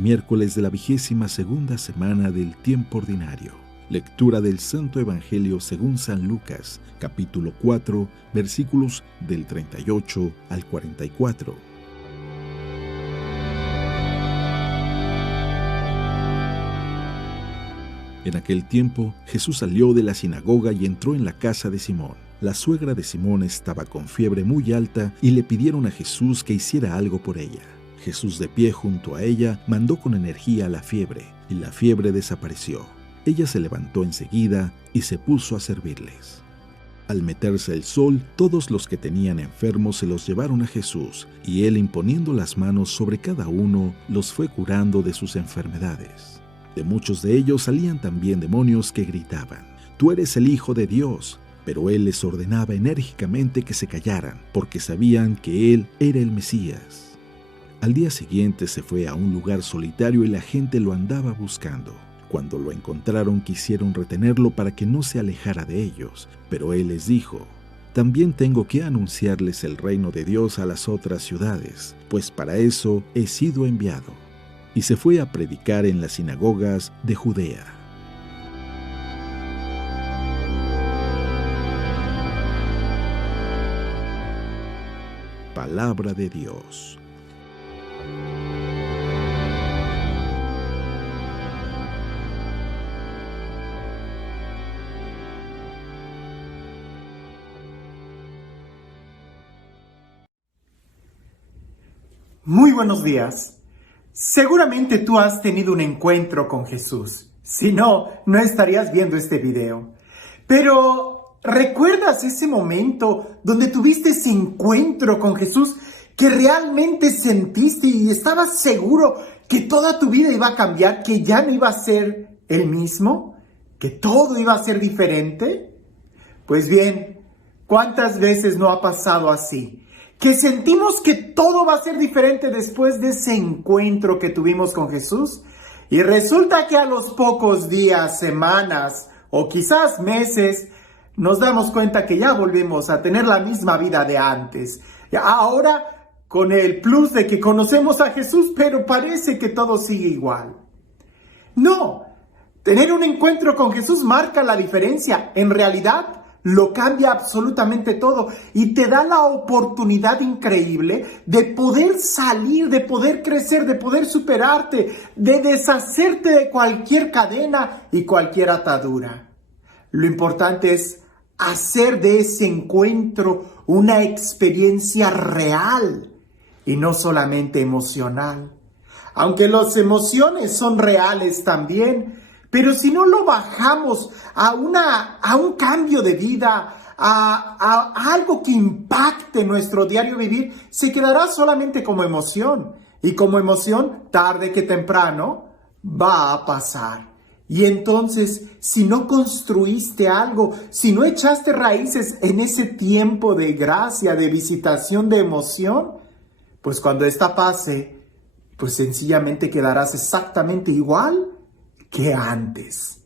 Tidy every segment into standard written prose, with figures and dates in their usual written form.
Miércoles de la 22ª semana del tiempo ordinario. Lectura del Santo Evangelio según San Lucas, capítulo 4, versículos del 38 al 44. En aquel tiempo, Jesús salió de la sinagoga y entró en la casa de Simón. La suegra de Simón estaba con fiebre muy alta y le pidieron a Jesús que hiciera algo por ella. Jesús, de pie junto a ella, mandó con energía a la fiebre, y la fiebre desapareció. Ella se levantó enseguida y se puso a servirles. Al meterse el sol, todos los que tenían enfermos se los llevaron a Jesús, y él, imponiendo las manos sobre cada uno, los fue curando de sus enfermedades. De muchos de ellos salían también demonios que gritaban: «Tú eres el Hijo de Dios». Pero él les ordenaba enérgicamente que se callaran, porque sabían que él era el Mesías. Al día siguiente se fue a un lugar solitario y la gente lo andaba buscando. Cuando lo encontraron, quisieron retenerlo para que no se alejara de ellos, pero él les dijo: «También tengo que anunciarles el reino de Dios a las otras ciudades, pues para eso he sido enviado». Y se fue a predicar en las sinagogas de Judea. Palabra de Dios. Muy buenos días. Seguramente tú has tenido un encuentro con Jesús. Si no, no estarías viendo este video. Pero, ¿recuerdas ese momento donde tuviste ese encuentro con Jesús que realmente sentiste y estabas seguro que toda tu vida iba a cambiar, que ya no iba a ser el mismo, que todo iba a ser diferente? Pues bien, ¿cuántas veces no ha pasado así? Que sentimos que todo va a ser diferente después de ese encuentro que tuvimos con Jesús, y resulta que a los pocos días, semanas o quizás meses, nos damos cuenta que ya volvemos a tener la misma vida de antes. Ahora con el plus de que conocemos a Jesús, pero parece que todo sigue igual. No, tener un encuentro con Jesús marca la diferencia. En realidad, lo cambia absolutamente todo y te da la oportunidad increíble de poder salir, de poder crecer, de poder superarte, de deshacerte de cualquier cadena y cualquier atadura. Lo importante es hacer de ese encuentro una experiencia real y no solamente emocional. Aunque las emociones son reales también, pero si no lo bajamos a un cambio de vida, a algo que impacte nuestro diario vivir, se quedará solamente como emoción. Y como emoción, tarde que temprano, va a pasar. Y entonces, si no construiste algo, si no echaste raíces en ese tiempo de gracia, de visitación, de emoción, pues cuando esta pase, pues sencillamente quedarás exactamente igual que antes.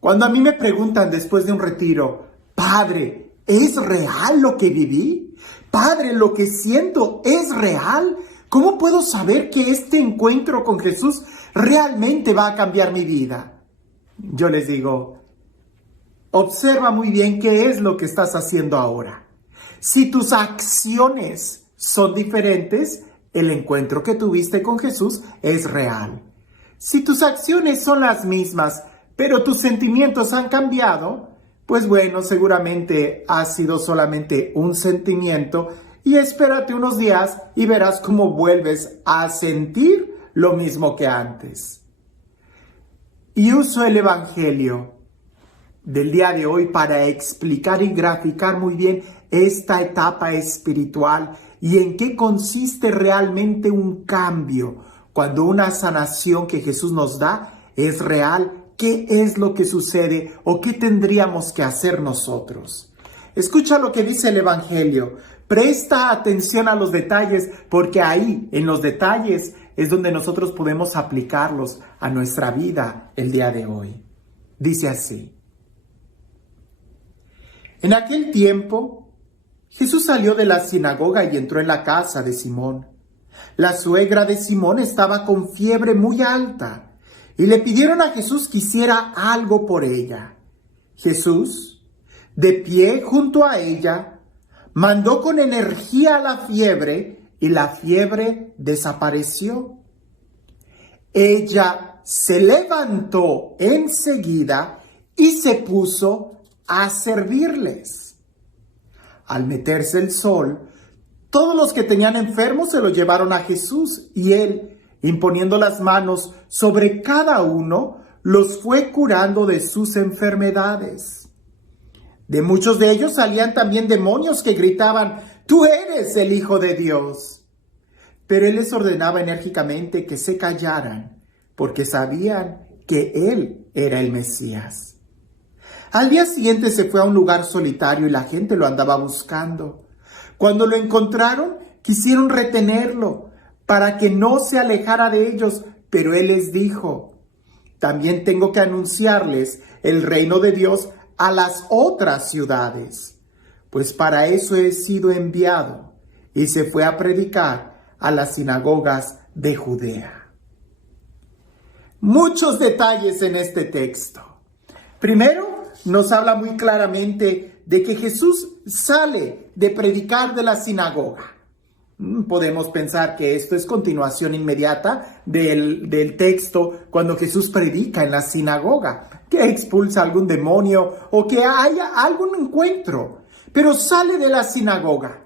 Cuando a mí me preguntan después de un retiro: «Padre, ¿es real lo que viví? Padre, ¿lo que siento es real? ¿Cómo puedo saber que este encuentro con Jesús realmente va a cambiar mi vida?». Yo les digo: observa muy bien qué es lo que estás haciendo ahora. Si tus acciones son diferentes, el encuentro que tuviste con Jesús es real. Si tus acciones son las mismas, pero tus sentimientos han cambiado, pues bueno, seguramente ha sido solamente un sentimiento, y espérate unos días y verás cómo vuelves a sentir lo mismo que antes. Y uso el Evangelio del día de hoy para explicar y graficar muy bien esta etapa espiritual y en qué consiste realmente un cambio. Cuando una sanación que Jesús nos da es real, ¿qué es lo que sucede o qué tendríamos que hacer nosotros? Escucha lo que dice el Evangelio. Presta atención a los detalles, porque ahí, en los detalles, es donde nosotros podemos aplicarlos a nuestra vida el día de hoy. Dice así: en aquel tiempo, Jesús salió de la sinagoga y entró en la casa de Simón. La suegra de Simón estaba con fiebre muy alta y le pidieron a Jesús que hiciera algo por ella. Jesús, de pie junto a ella, mandó con energía a la fiebre y la fiebre desapareció. Ella se levantó enseguida y se puso a servirles. Al meterse el sol, todos los que tenían enfermos se los llevaron a Jesús y él, imponiendo las manos sobre cada uno, los fue curando de sus enfermedades. De muchos de ellos salían también demonios que gritaban: «Tú eres el Hijo de Dios». Pero él les ordenaba enérgicamente que se callaran, porque sabían que él era el Mesías. Al día siguiente se fue a un lugar solitario y la gente lo andaba buscando. Cuando lo encontraron, quisieron retenerlo para que no se alejara de ellos, pero él les dijo: «También tengo que anunciarles el reino de Dios a las otras ciudades, pues para eso he sido enviado». Y se fue a predicar a las sinagogas de Judea. Muchos detalles en este texto. Primero, nos habla muy claramente de que Jesús sale de predicar de la sinagoga. Podemos pensar que esto es continuación inmediata del texto cuando Jesús predica en la sinagoga, que expulsa algún demonio o que haya algún encuentro, pero sale de la sinagoga,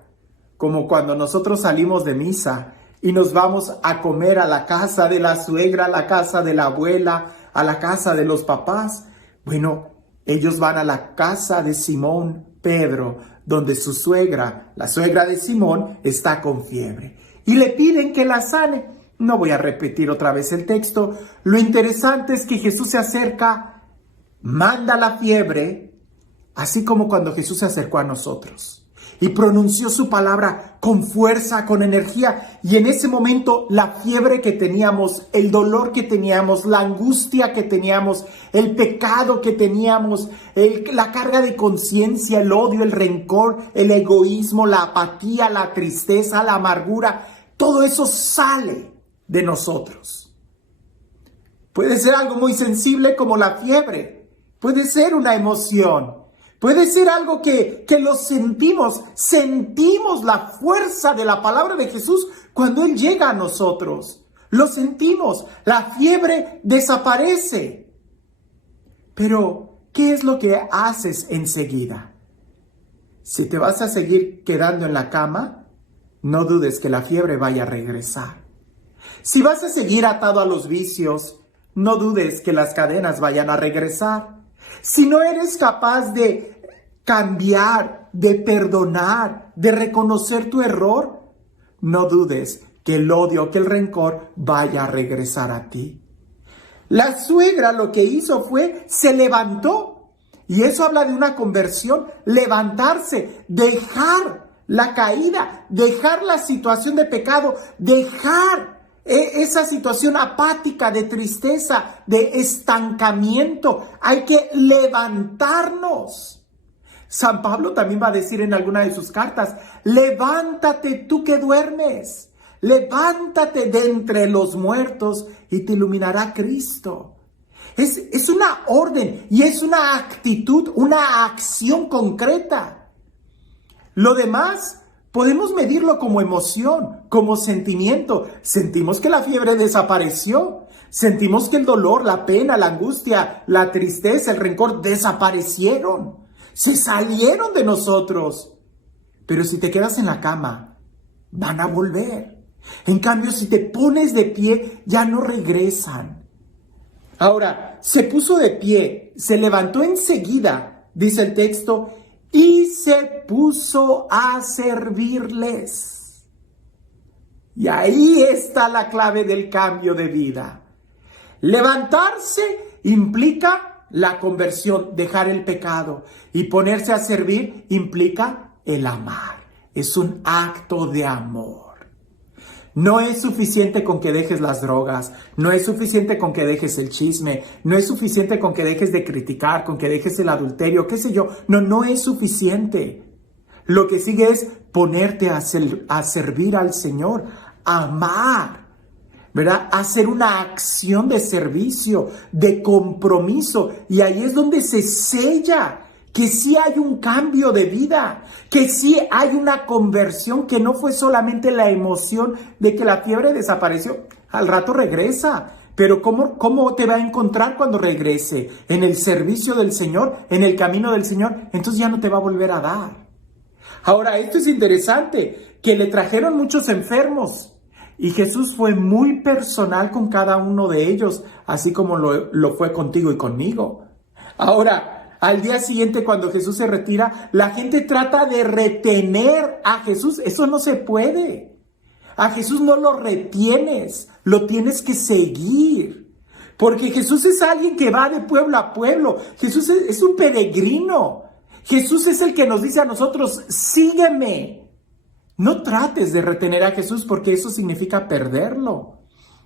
como cuando nosotros salimos de misa y nos vamos a comer a la casa de la suegra, a la casa de la abuela, a la casa de los papás. Bueno, ellos van a la casa de Simón Pedro, donde su suegra, la suegra de Simón, está con fiebre. Y le piden que la sane. No voy a repetir otra vez el texto. Lo interesante es que Jesús se acerca, manda la fiebre, así como cuando Jesús se acercó a nosotros y pronunció su palabra con fuerza, con energía. Y en ese momento la fiebre que teníamos, el dolor que teníamos, la angustia que teníamos, el pecado que teníamos, la carga de conciencia, el odio, el rencor, el egoísmo, la apatía, la tristeza, la amargura, todo eso sale de nosotros. Puede ser algo muy sensible como la fiebre, puede ser una emoción, puede ser algo que lo sentimos la fuerza de la palabra de Jesús cuando Él llega a nosotros. Lo sentimos, la fiebre desaparece. Pero, ¿qué es lo que haces enseguida? Si te vas a seguir quedando en la cama, no dudes que la fiebre vaya a regresar. Si vas a seguir atado a los vicios, no dudes que las cadenas vayan a regresar. Si no eres capaz de cambiar, de perdonar, de reconocer tu error, no dudes que el odio, que el rencor vaya a regresar a ti. La suegra lo que hizo fue, se levantó. Y eso habla de una conversión, levantarse, dejar la caída, dejar la situación de pecado, dejar esa situación apática, de tristeza, de estancamiento. Hay que levantarnos. San Pablo también va a decir en alguna de sus cartas: levántate tú que duermes, levántate de entre los muertos y te iluminará Cristo. Es una orden y es una actitud, una acción concreta. Lo demás podemos medirlo como emoción, como sentimiento. Sentimos que la fiebre desapareció. Sentimos que el dolor, la pena, la angustia, la tristeza, el rencor desaparecieron. Se salieron de nosotros. Pero si te quedas en la cama, van a volver. En cambio, si te pones de pie, ya no regresan. Ahora, se puso de pie, se levantó enseguida, dice el texto, y se puso a servirles. Y ahí está la clave del cambio de vida. Levantarse implica la conversión, dejar el pecado, y ponerse a servir implica el amar. Es un acto de amor. No es suficiente con que dejes las drogas, no es suficiente con que dejes el chisme, no es suficiente con que dejes de criticar, con que dejes el adulterio, qué sé yo. No es suficiente. Lo que sigue es ponerte a servir al Señor, amar, ¿verdad? Hacer una acción de servicio, de compromiso. Y ahí es donde se sella que sí hay un cambio de vida, que sí hay una conversión, que no fue solamente la emoción de que la fiebre desapareció. Al rato regresa. Pero ¿cómo te va a encontrar cuando regrese? En el servicio del Señor, en el camino del Señor. Entonces ya no te va a volver a dar. Ahora, esto es interesante, que le trajeron muchos enfermos. Y Jesús fue muy personal con cada uno de ellos, así como lo fue contigo y conmigo. Ahora, al día siguiente, cuando Jesús se retira, la gente trata de retener a Jesús. Eso no se puede. A Jesús no lo retienes, lo tienes que seguir. Porque Jesús es alguien que va de pueblo a pueblo. Jesús es un peregrino. Jesús es el que nos dice a nosotros, sígueme. No trates de retener a Jesús porque eso significa perderlo.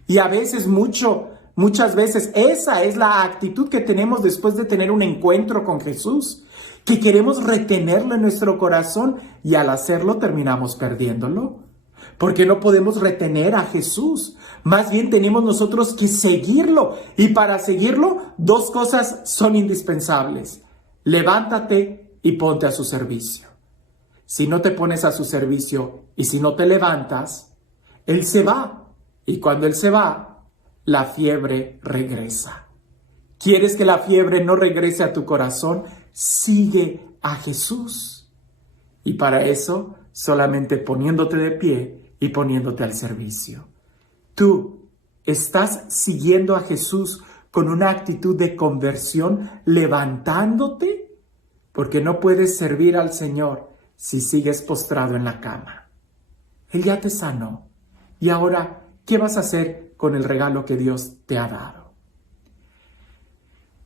Y a veces, muchas veces, esa es la actitud que tenemos después de tener un encuentro con Jesús. Que queremos retenerlo en nuestro corazón y al hacerlo terminamos perdiéndolo. Porque no podemos retener a Jesús. Más bien tenemos nosotros que seguirlo. Y para seguirlo, dos cosas son indispensables. Levántate y ponte a su servicio. Si no te pones a su servicio y si no te levantas, Él se va. Y cuando Él se va, la fiebre regresa. ¿Quieres que la fiebre no regrese a tu corazón? Sigue a Jesús. Y para eso, solamente poniéndote de pie y poniéndote al servicio. Tú estás siguiendo a Jesús con una actitud de conversión, levantándote, porque no puedes servir al Señor si sigues postrado en la cama. Él ya te sanó. Y ahora, ¿qué vas a hacer con el regalo que Dios te ha dado?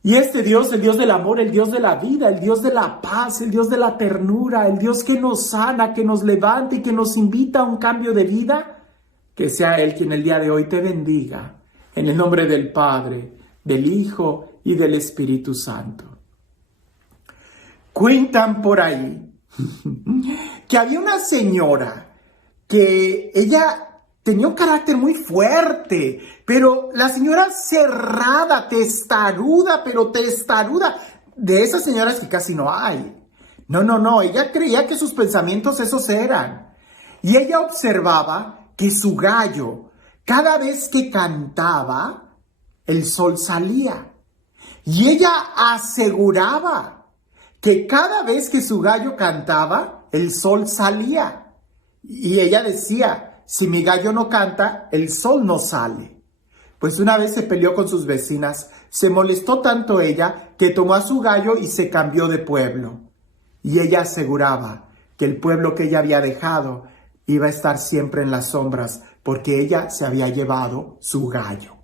Y este Dios, el Dios del amor, el Dios de la vida, el Dios de la paz, el Dios de la ternura, el Dios que nos sana, que nos levanta y que nos invita a un cambio de vida, que sea Él quien el día de hoy te bendiga, en el nombre del Padre, del Hijo y del Espíritu Santo. Cuentan por ahí que había una señora que ella tenía un carácter muy fuerte, pero la señora cerrada, testaruda, de esas señoras que casi no hay. No, ella creía que sus pensamientos esos eran. Y ella observaba que su gallo, cada vez que cantaba, el sol salía. Y ella aseguraba que cada vez que su gallo cantaba, el sol salía. Y ella decía, si mi gallo no canta, el sol no sale. Pues una vez se peleó con sus vecinas, se molestó tanto ella que tomó a su gallo y se cambió de pueblo. Y ella aseguraba que el pueblo que ella había dejado iba a estar siempre en las sombras porque ella se había llevado su gallo.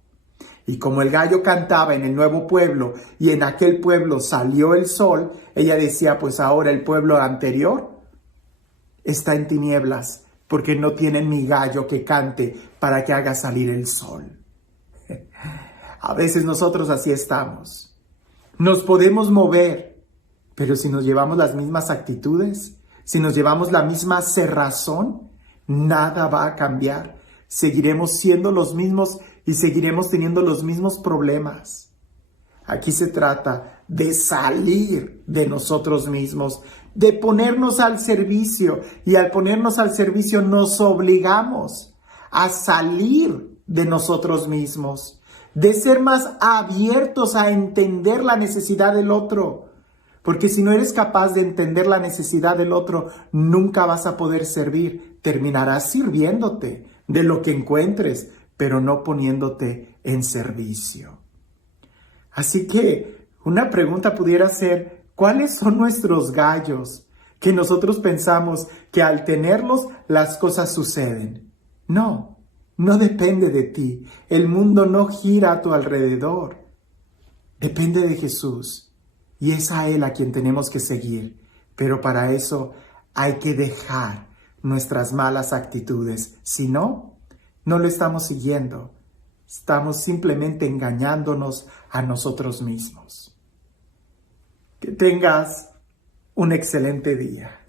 Y como el gallo cantaba en el nuevo pueblo y en aquel pueblo salió el sol, ella decía, pues ahora el pueblo anterior está en tinieblas, porque no tienen mi gallo que cante para que haga salir el sol. A veces nosotros así estamos. Nos podemos mover, pero si nos llevamos las mismas actitudes, si nos llevamos la misma cerrazón, nada va a cambiar. Seguiremos siendo los mismos y seguiremos teniendo los mismos problemas. Aquí se trata de salir de nosotros mismos, de ponernos al servicio. Y al ponernos al servicio nos obligamos a salir de nosotros mismos, de ser más abiertos a entender la necesidad del otro. Porque si no eres capaz de entender la necesidad del otro, nunca vas a poder servir. Terminarás sirviéndote de lo que encuentres, pero no poniéndote en servicio. Así que una pregunta pudiera ser, ¿cuáles son nuestros gallos que nosotros pensamos que al tenerlos las cosas suceden? No depende de ti. El mundo no gira a tu alrededor. Depende de Jesús y es a Él a quien tenemos que seguir. Pero para eso hay que dejar nuestras malas actitudes. Si no, no lo estamos siguiendo. Estamos simplemente engañándonos a nosotros mismos. Que tengas un excelente día.